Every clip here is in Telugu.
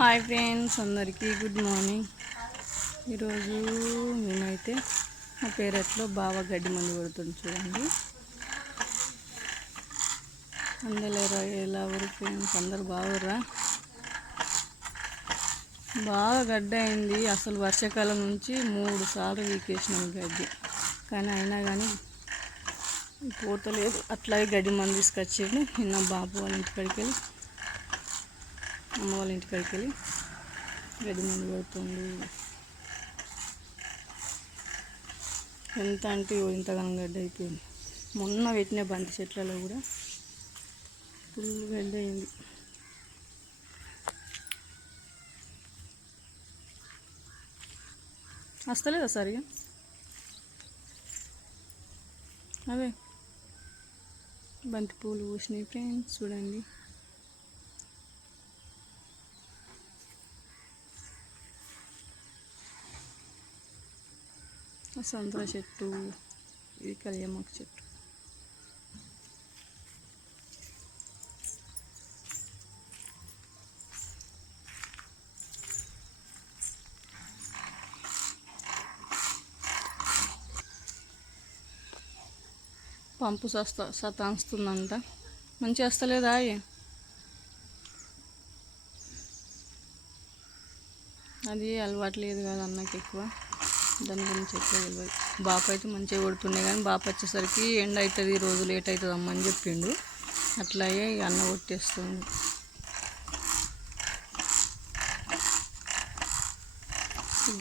హాయ్ ఫ్రెండ్స్ అందరికీ గుడ్ మార్నింగ్. ఈరోజు మేమైతే మా పేరెట్లో బాగా గడ్డి మందు కొడుతుంది చూడండి. అందరూ ఎలా ఎలా ఊరు ఫ్రెండ్స్? అందరు బాగుర్రా బాగా గడ్డి అయింది. అసలు వర్షాకాలం నుంచి మూడు సార్లు వీకేసినాం గడ్డి. కానీ అయినా కానీ పోతలేదు అట్లాగే గడ్డి మందు తీసుకొచ్చిండు నిన్న బాబు వాళ్ళ ఇంటికాడికి వెళ్ళి అమ్మ వాళ్ళ ఇంటికాడికి వెళ్ళి గడ్డి మందు కొడుతుండు. ఎంత అంటే ఇంతగానం గడ్డి అయిపోయింది. మొన్న పెట్టిన బంతి చెట్లలో కూడా ఫుల్ గడ్డి అయింది. వస్తలేదా సరిగా? అవే. బంతి పూలు పూసినాయి ఫ్రెండ్స్ చూడండి. సంతర చెట్టు ఇది కలియమ్మకు చెట్టు. పంపు సస్త సతాన్స్తుందంట. మంచిగా వస్తలేదా అది అలవాటు లేదు కదా అన్నకి ఎక్కువ. దాని గురించి ఎక్కువ తెలియదు బాప అయితే మంచిగా కొడుతుండే కానీ బాప వచ్చేసరికి ఎండ అవుతుంది రోజు లేట్ అవుతుంది అమ్మని చెప్పిండు. అట్లాగే అన్న కొట్టేస్తుంది.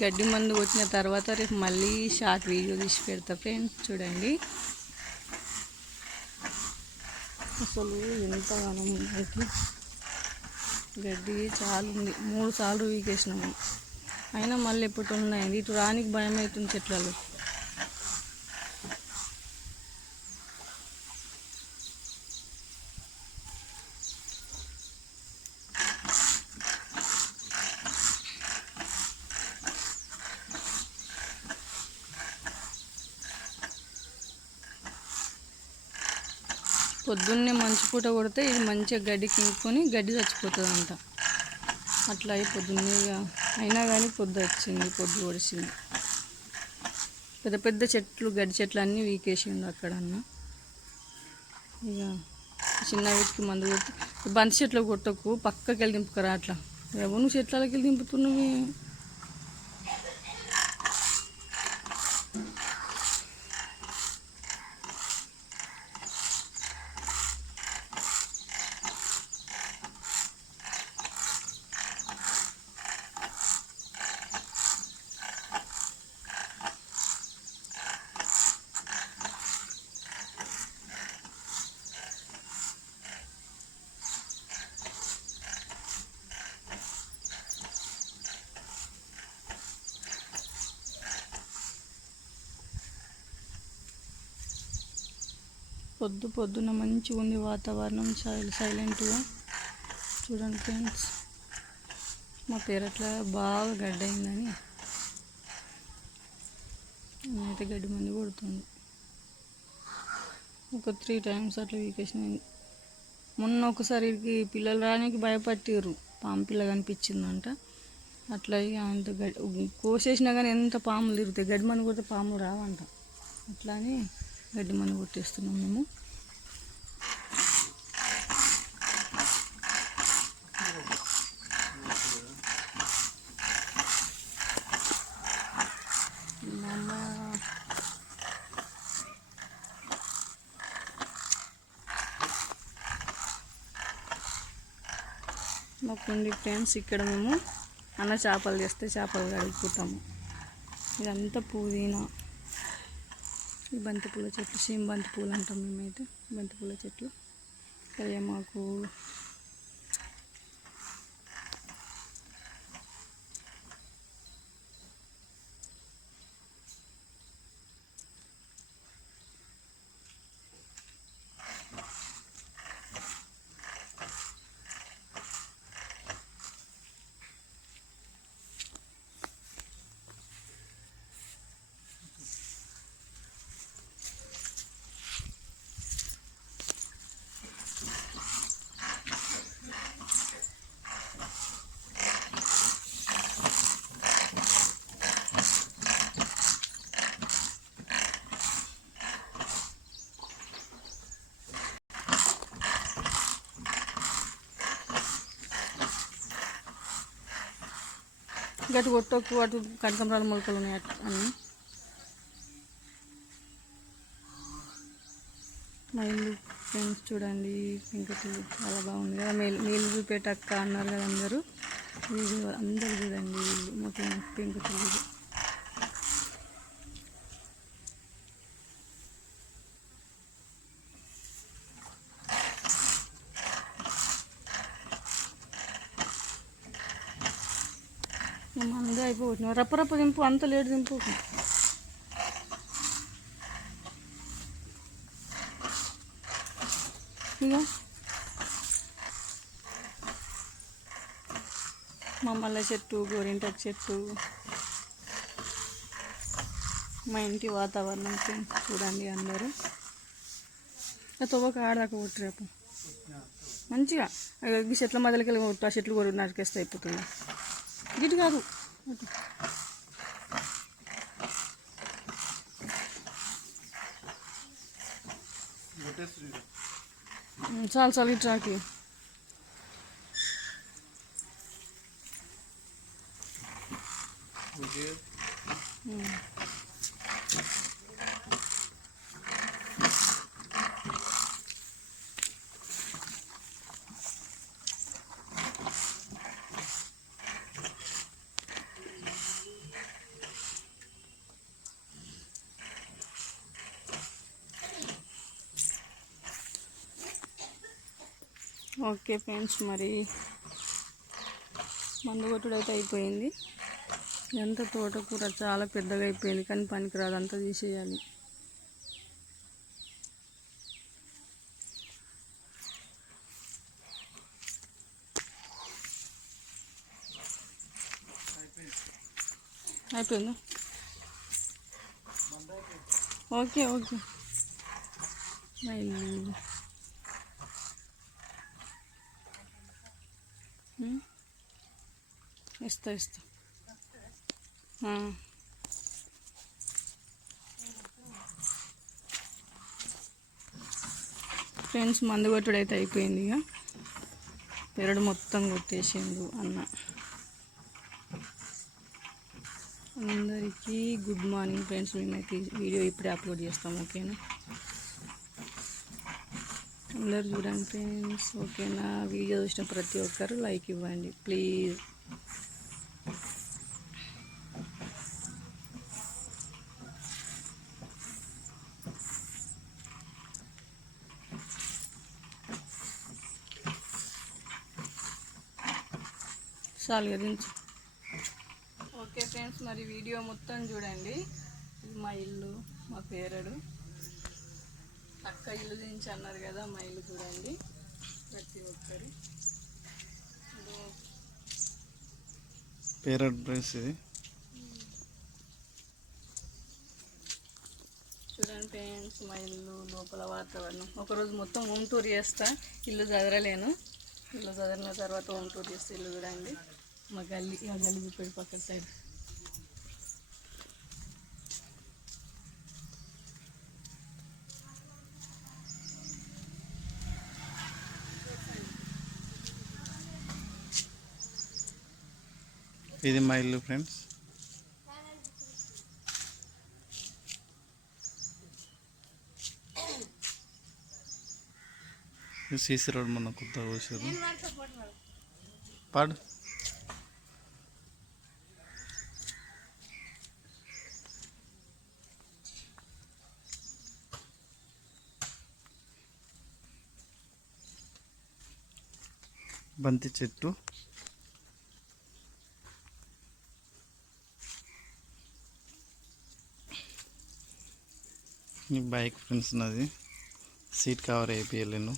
గడ్డి మందు కొట్టిన తర్వాత రేపు మళ్ళీ షార్ట్ వీడియో తీసి పెడతా ఫ్రెండ్స్ చూడండి. అసలు ఎంతగానో గడ్డి చాలా ఉంది మూడు సార్లు వీకేసినాము. అయినా మళ్ళీ ఎప్పుడు ఉన్నాయి ఇటు రానికి భయం అవుతుంది చెట్లలో. పొద్దున్నే మంచి పూట కొడితే ఇది మంచిగా గడ్డి కింపుకొని గడ్డి చచ్చిపోతుంది అంట అట్లా అయి పొద్దున్నే ఇక అయినా కానీ పొద్దు వచ్చింది పొద్దు పొడిచింది. పెద్ద పెద్ద చెట్లు గడ్డి చెట్లు అన్నీ వీకేసిండు అక్కడ అన్న. ఇక చిన్న వీటికి మందు కొట్టి బంతి చెట్లు కొట్టకు పక్కకి వెళ్ళి దింపుకరా అట్లా. ఎవరు నువ్వు చెట్లకి వెళ్ళి దింపుతున్నావు. పొద్దు పొద్దున మంచిగా ఉంది వాతావరణం సైలెంట్గా. చూడండి ఫ్రెండ్స్ మా పేరట్లా బాగా గడ్డ అయిందని అయితే గడ్డి మంది కొడుతుంది ఒక త్రీ టైమ్స్ అట్లా వీకేషన్ అయింది. మొన్న ఒకసారి పిల్లలు రానికి భయపట్టిర్రు. పాము పిల్ల కనిపించిందంట. అట్లా ఇక అంత గడ్డి కోసేసినా కానీ ఎంత పాములు తిరుగుతాయి? గడ్డి మంది కొడితే పాములు రావంట. అట్లా అని గడ్డి మందు కొట్టేస్తున్నాం మేము. మా అమ్మ మాకుండి ఫ్రెండ్స్ ఇక్కడ మేము అన్న చేపలు చేస్తే చేపలు కడుగుతాము ఇదంతా పుదీనా. ఈ బంతిపూల చెట్లు సేమ్ బంతిపూలు అంటాం మేమైతే. బంతిపూల చెట్లు. కళ్యామాకు గట్టి కొట్టకు అటు కనకంబరాల మొలకలు ఉన్నాయి అటు అన్నీ మా ఇల్లు ఫ్రెండ్స్ చూడండి ఇంకటి చాలా బాగుంది కదా. మేలు మేలు చూపేటక్క అన్నారు కదా అందరూ. అందరు చూడండి ఇల్లు మొత్తం పెంకుతుంది మందే అయిపోతున్నావు రప్ప రప్ప దింపు అంత లేట్ దింపు. ఇక మా మల్లె చెట్టు గోరింటకు చెట్టు. మా ఇంటి వాతావరణం చూడండి అందరూ. తవ్వక ఆడదాకా కొట్టు రేపు. మంచిగా. చెట్ల మధ్యలోకి వెళ్ళి కొట్టు ఆ చెట్లు కూడా నరికేస్తే అయిపోతుంది గిట్ కాదు అటు. ఉమ్, చాలు చాలు ఇట్రాకి ఓకే ఫ్రెండ్స్ మరి మందు కొట్టుడు అయితే అయిపోయింది. ఎంత తోటకూర చాలా పెద్దగా అయిపోయింది కానీ పనికిరాదు అంతా తీసేయాలి. అయిపోయిందా? Okay okay. మళ్ళీ ఇస్తా ఇస్తా ఫ్రెండ్స్ మందు కొట్టుడు అయితే అయిపోయింది ఇక. పెరడు మొత్తం కొట్టేసిండు అన్న. అందరికీ గుడ్ మార్నింగ్ ఫ్రెండ్స్ మేమైతే వీడియో ఇప్పుడే అప్లోడ్ చేస్తాం ఓకేనా? అందరు చూడండి ఫ్రెండ్స్ ఓకేనా వీడియో చూసిన ప్రతి ఒక్కరు లైక్ ఇవ్వండి. ప్లీజ్ చాలు గురించి ఓకే ఫ్రెండ్స్ మరి వీడియో మొత్తం చూడండి. ఇది మా ఇల్లు మా పేరడు. అక్క ఇల్లు దించి అన్నారు కదా మా ఇల్లు చూడండి. ప్రతి ఒక్కరు. పేరెంట్ ప్రైస్ ఇది. చూడండి ఫ్రెండ్స్ మా ఇల్లు లోపల వాతావరణం. ఒకరోజు మొత్తం హోమ్ టూర్ చేస్తా ఇల్లు చదరలేను. ఇల్లు చదివిన తర్వాత హోమ్ టూర్ చేస్తే ఇల్లు చూడండి. మా గల్లీ ఆ గల్లీ పక్కన సైడ్. ఇది మా ఇల్లు ఫ్రెండ్స్ సీసీ రోడ్ మొన్న కొత్తగా పోసారు పాడు. బంతి చెట్టు. ఈ బైక్ ఫ్రెండ్స్ నాది. Seat cover అయిపోయలేను